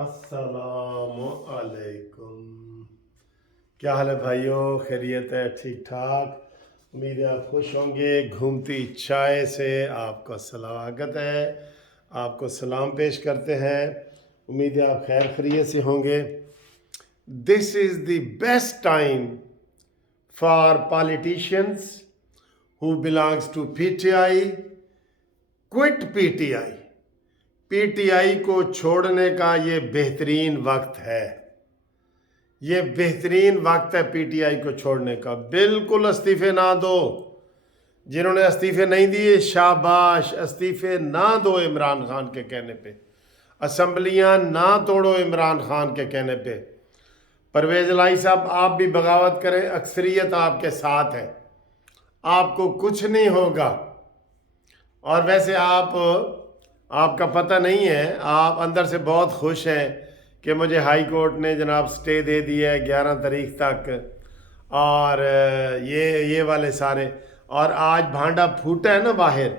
अस्सलाम वालेकुम। क्या हाल है भाइयों? खैरियत है? ठीक ठाक। उम्मीद है आप खुश होंगे। घूमती चाय से आपका स्वागत है, आपको सलाम पेश करते हैं। उम्मीद है आप खैर खैरियत से होंगे। This is the best time for politicians who belongs to PTI, quit PTI। PTI को छोड़ने का ये बेहतरीन वक्त है। ये बेहतरीन वक्त है पीटीआई को छोड़ने का। बिल्कुल इस्तीफे ना दो। जिन्होंने इस्तीफे नहीं दिए शाबाश, इस्तीफे ना दो इमरान खान के कहने पे। असम्बलियां ना तोड़ो इमरान खान के कहने पे। परवेज लाई साहब, आप भी बगावत करें, अक्सरियत आपके साथ है, आपको कुछ नहीं होगा। और वैसे आपका पता नहीं है, आप अंदर से बहुत खुश हैं कि मुझे हाई कोर्ट ने जनाब स्टे दे दिया है 11 तारीख तक, और ये वाले सारे। और आज भांडा फूटा है ना बाहर,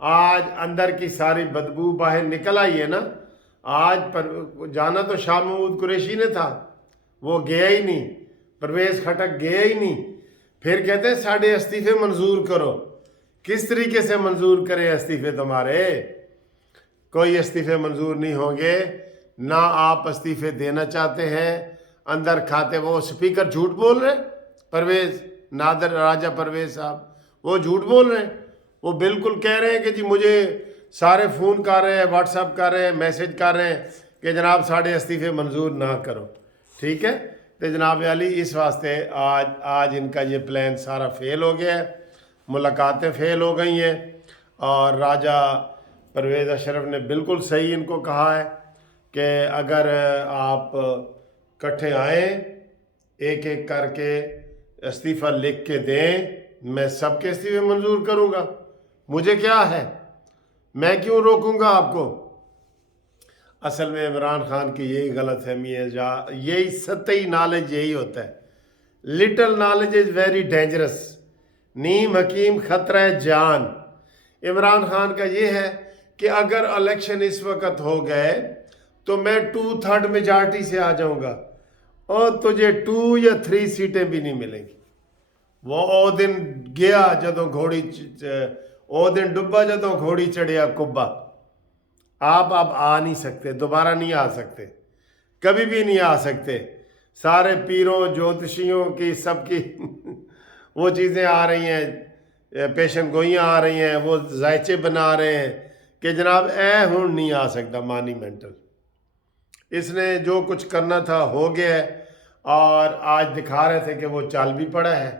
आज अंदर की सारी बदबू बाहर निकल आई है ना। आज पर जाना तो शाह महमूद कुरैशी ने था, वो गया ही नहीं। परवेज खटक गया ही नहीं। फिर कहते हैं साढ़े इस्तीफे मंजूर करो। किस तरीके से मंजूर करें इस्तीफे? तुम्हारे कोई इस्तीफे मंजूर नहीं होंगे, ना आप इस्तीफे देना चाहते हैं। अंदर खाते वो स्पीकर झूठ बोल रहे, परवेज नादर राजा परवेज साहब वो झूठ बोल रहे हैं। वो बिल्कुल कह रहे हैं कि जी मुझे सारे फ़ोन कर रहे हैं, व्हाट्सअप कर रहे हैं, मैसेज कर रहे हैं कि जनाब साढ़े इस्तीफे मंजूर ना करो। ठीक है, तो जनाब अली इस वास्ते आज इनका ये प्लान सारा फेल हो गया है। मुलाकातें फेल हो गई हैं। और राजा परवेज़ अशरफ ने बिल्कुल सही इनको कहा है कि अगर आप इकट्ठे आए, एक एक करके इस्तीफ़ा लिख के दें, मैं सबके इस्तीफे मंजूर करूँगा। मुझे क्या है, मैं क्यों रोकूँगा आपको? असल में इमरान खान की यही गलत फहमी है, यही सतही नॉलेज यही होता है। Little knowledge is very dangerous. नीम हकीम खतरा है जान। इमरान खान का ये है कि अगर इलेक्शन इस वक्त हो गए तो मैं 2/3 मेजॉरिटी से आ जाऊंगा और तुझे 2 या 3 सीटें भी नहीं मिलेंगी। वो दिन गया जदों घोड़ी, ओ दिन डुब्बा जदों घोड़ी चढ़िया कुब्बा। आप अब आ नहीं सकते, दोबारा नहीं आ सकते, कभी भी नहीं आ सकते। सारे पीरों ज्योतिषियों की सबकी वो चीज़ें आ रही हैं, पेशन गोइयाँ आ रही हैं, वो जायचे बना रहे हैं कि जनाब हुण नहीं आ सकता मॉन्यूमेंटल। इसने जो कुछ करना था हो गया है, और आज दिखा रहे थे कि वो चाल भी पड़ा है।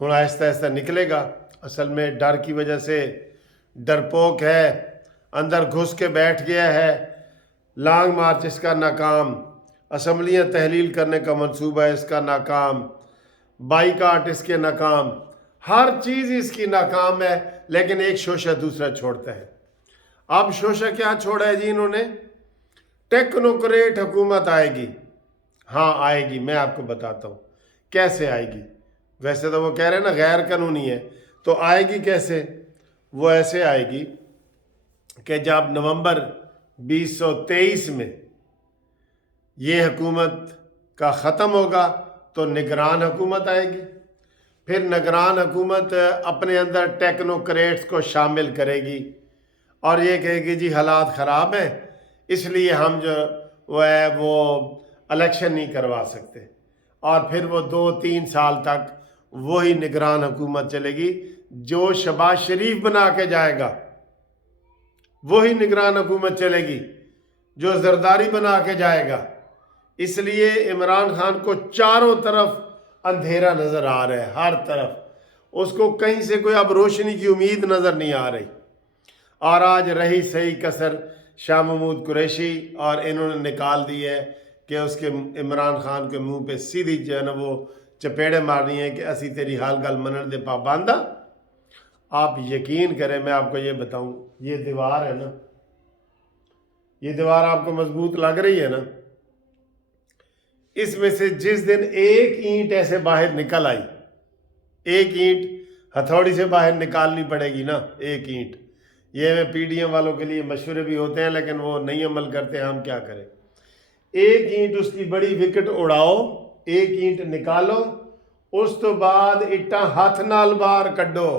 हुण आहिस्ता आहिस्ता निकलेगा। असल में डर की वजह से डरपोक है, अंदर घुस के बैठ गया है। लॉन्ग मार्च इसका नाकाम, असम्बलियाँ तहलील करने का मंसूबा है इसका नाकाम, बाईकाट इसके नाकाम, हर चीज़ इसकी नाकाम है। लेकिन एक शोशा दूसरा छोड़ता है। अब शोशा क्या छोड़ा है जी इन्होंने? टेक्नोक्रेट हुकूमत आएगी। हाँ आएगी, मैं आपको बताता हूँ कैसे आएगी। वैसे तो वो कह रहे हैं ना गैर कानूनी है, तो आएगी कैसे? वो ऐसे आएगी कि जब नवंबर 2023 में ये हुकूमत का ख़त्म होगा तो निगरान हुकूमत आएगी। फिर निगरान हुकूमत अपने अंदर टेक्नोक्रेट्स को शामिल करेगी और ये कहेगी जी हालात ख़राब हैं, इसलिए हम जो वो इलेक्शन नहीं करवा सकते। और फिर वो 2-3 साल तक वही निगरान हुकूमत चलेगी। जो शहबाज शरीफ बना के जाएगा वही निगरान हुकूमत चलेगी, जो जरदारी बना के जाएगा। इसलिए इमरान खान को चारों तरफ अंधेरा नज़र आ रहा है, हर तरफ उसको कहीं से कोई अब रोशनी की उम्मीद नज़र नहीं आ रही। और आज रही सही कसर शाह महमूद कुरैशी, और इन्होंने निकाल दी है कि उसके इमरान खान के मुंह पे सीधी जो है ना वो चपेड़े मारनी है कि असी तेरी हाल गल मनन दे पाबंदा। आप यकीन करें, मैं आपको ये बताऊं, ये दीवार है ना, ये दीवार आपको मजबूत लग रही है ना, इसमें से जिस दिन एक ईंट ऐसे बाहर निकल आई, एक ईंट हथौड़ी से बाहर निकालनी पड़ेगी ना, एक ईंट। ये पीडीएम वालों के लिए मशवरे भी होते हैं लेकिन वो नहीं अमल करते हैं, हम क्या करें। ایک اینٹ اس کی بڑی وکٹ اڑاؤ، ایک اینٹ نکالو، اس تو بعد اٹا ہاتھ نال باہر کڈو۔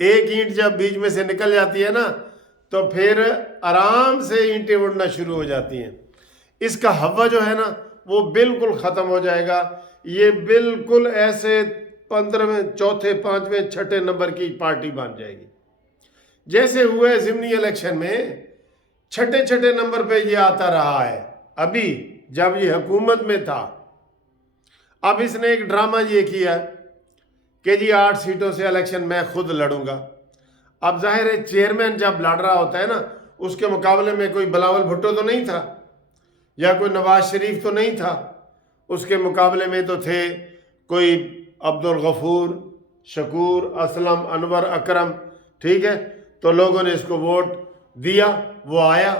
ایک اینٹ جب بیچ میں سے نکل جاتی ہے نا تو پھر آرام سے اینٹیں اڑنا شروع ہو جاتی ہیں۔ اس کا ہوا جو ہے نا وہ بالکل ختم ہو جائے گا۔ یہ بالکل ایسے 15ویں، چوتھے، 5ویں، 6 نمبر کی پارٹی بن جائے گی۔ جیسے ہوئے ضمنی الیکشن میں 6 نمبر پہ یہ آتا رہا ہے ابھی جب یہ حکومت میں تھا۔ اب اس نے ایک ڈرامہ یہ کیا کہ جی 8 سیٹوں سے الیکشن میں خود لڑوں گا۔ اب ظاہر ہے چیئرمین جب لڑ رہا ہوتا ہے نا اس کے مقابلے میں کوئی بلاول بھٹو تو نہیں تھا، یا کوئی نواز شریف تو نہیں تھا، اس کے مقابلے میں تو تھے کوئی عبدالغفور، شکور، اسلم، انور، اکرم، ٹھیک ہے؟ تو لوگوں نے اس کو ووٹ دیا، وہ آیا۔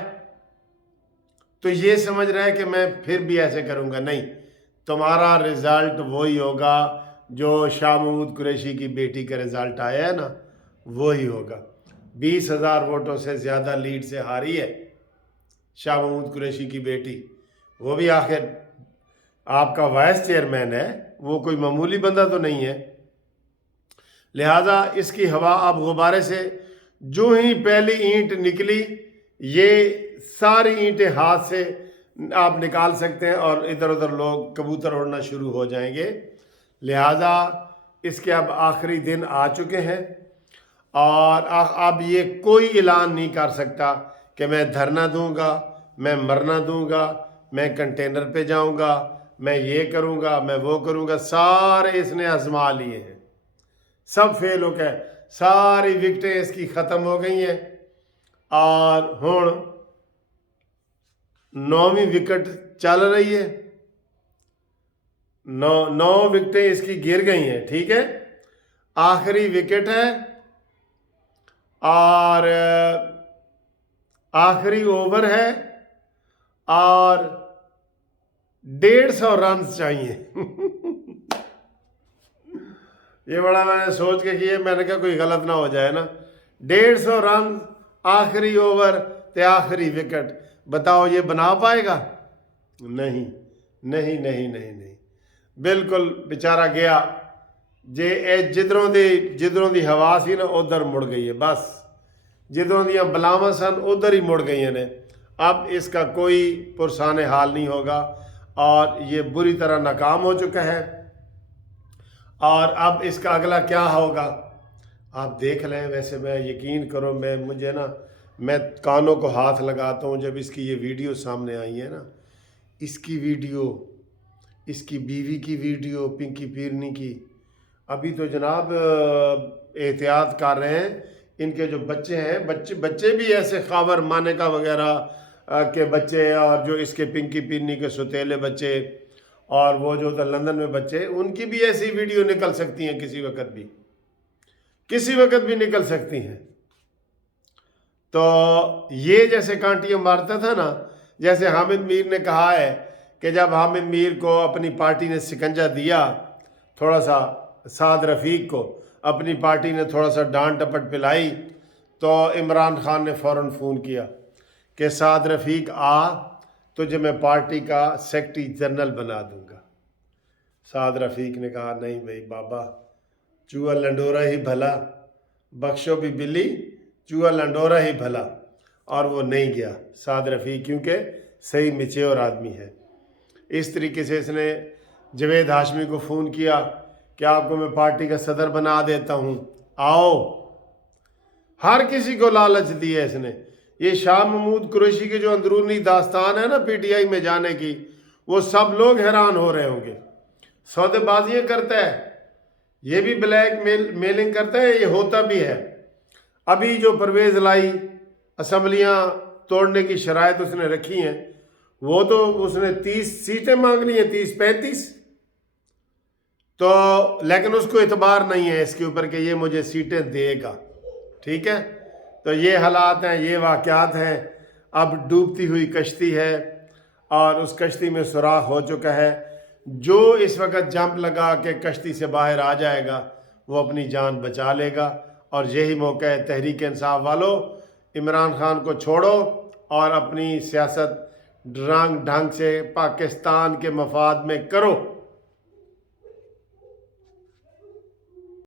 تو یہ سمجھ رہا ہے کہ میں پھر بھی ایسے کروں گا، نہیں، تمہارا رزلٹ وہی ہوگا جو شاہ محمود قریشی کی بیٹی کا رزلٹ آیا ہے نا، وہی ہوگا۔ 20,000 ووٹوں سے زیادہ لیڈ سے ہاری ہے شاہ محمود قریشی کی بیٹی، وہ بھی آخر آپ کا وائس چیئرمین ہے، وہ کوئی معمولی بندہ تو نہیں ہے۔ لہٰذا اس کی ہوا اب غبارے سے جو ہی پہلی اینٹ نکلی، یہ ساری اینٹیں ہاتھ سے آپ نکال سکتے ہیں اور ادھر ادھر لوگ کبوتر اڑنا شروع ہو جائیں گے۔ لہٰذا اس کے اب آخری دن آ چکے ہیں اور اب یہ کوئی اعلان نہیں کر سکتا کہ میں دھرنا دوں گا، میں مرنا دوں گا، میں کنٹینر پہ جاؤں گا، میں یہ کروں گا، میں وہ کروں گا۔ سارے اس نے آزما لیے ہیں، سب فیل ہو گئے، ساری وکٹیں اس کی ختم ہو گئی ہیں اور ہن 9ویں وکٹ چل رہی ہے، 9 وکٹیں اس کی گر گئی ہیں، ٹھیک ہے؟ آخری وکٹ ہے اور آخری اوور ہے اور 150 رنز چاہیے۔ یہ بڑا میں نے سوچ کے کیا، میں نے کہا کوئی غلط نہ ہو جائے نا۔ 150 رنز، آخری اوور تے آخری وکٹ، بتاؤ یہ بنا پائے گا؟ نہیں نہیں نہیں نہیں نہیں، بالکل بیچارہ گیا جدروں دی ہوا سی نا ادھر مڑ گئی ہے، بس جدروں دیاں بلاواں سن ادھر ہی مڑ گئی ہیں۔ اب اس کا کوئی پرسان حال نہیں ہوگا اور یہ بری طرح ناکام ہو چکا ہے۔ اور اب اس کا اگلا کیا ہوگا آپ دیکھ لیں۔ ویسے میں یقین کرو میں کانوں کو ہاتھ لگاتا ہوں جب اس کی یہ ویڈیو سامنے آئی ہے نا، اس کی ویڈیو، اس کی بیوی کی ویڈیو، پنکی پیرنی کی۔ ابھی تو جناب احتیاط کر رہے ہیں، ان کے جو بچے ہیں، بچے بھی ایسے خاور مانیکا وغیرہ کے بچے، اور جو اس کے پنکی پیرنی کے ستیلے بچے، اور وہ جو تھا لندن میں بچے، ان کی بھی ایسی ویڈیو نکل سکتی ہیں، کسی وقت بھی نکل سکتی ہیں۔ تو یہ جیسے کانٹیاں مارتا تھا نا، جیسے حامد میر نے کہا ہے کہ جب حامد میر کو اپنی پارٹی نے سکنجہ دیا، تھوڑا سا سعد رفیق کو اپنی پارٹی نے تھوڑا سا ڈانٹ ٹپٹ پلائی، تو عمران خان نے فوراً فون کیا کہ سعد رفیق آ، تجھے میں پارٹی کا سیکرٹری جنرل بنا دوں گا۔ سعد رفیق نے کہا نہیں بھائی بابا، چوہا لنڈورا ہی بھلا، بخشو بھی بلی، چوہا لنڈورا ہی بھلا، اور وہ نہیں گیا سعد رفیق، کیونکہ صحیح میچور آدمی ہے۔ اس طریقے سے اس نے جوید ہاشمی کو فون کیا کہ آپ کو میں پارٹی کا صدر بنا دیتا ہوں، آؤ۔ ہر کسی کو لالچ دی ہے اس نے۔ یہ شاہ محمود قریشی کے جو اندرونی داستان ہے نا پی ٹی آئی میں جانے کی، وہ سب لوگ حیران ہو رہے ہوں گے۔ سودے بازیاں کرتا ہے، یہ بھی بلیک میلنگ کرتا ہے، یہ ہوتا بھی ہے۔ ابھی جو پرویز لائی اسمبلیاں توڑنے کی شرائط اس نے رکھی ہیں، وہ تو اس نے 30 سیٹیں مانگ لی ہیں، 30-35، تو لیکن اس کو اعتبار نہیں ہے اس کے اوپر کہ یہ مجھے سیٹیں دے گا، ٹھیک ہے؟ تو یہ حالات ہیں، یہ واقعات ہیں۔ اب ڈوبتی ہوئی کشتی ہے اور اس کشتی میں سوراخ ہو چکا ہے۔ جو اس وقت جمپ لگا کے کشتی سے باہر آ جائے گا وہ اپنی جان بچا لے گا، اور یہی موقع ہے۔ تحریک انصاف والو، عمران خان کو چھوڑو اور اپنی سیاست ढंग ढंग سے پاکستان کے مفاد میں کرو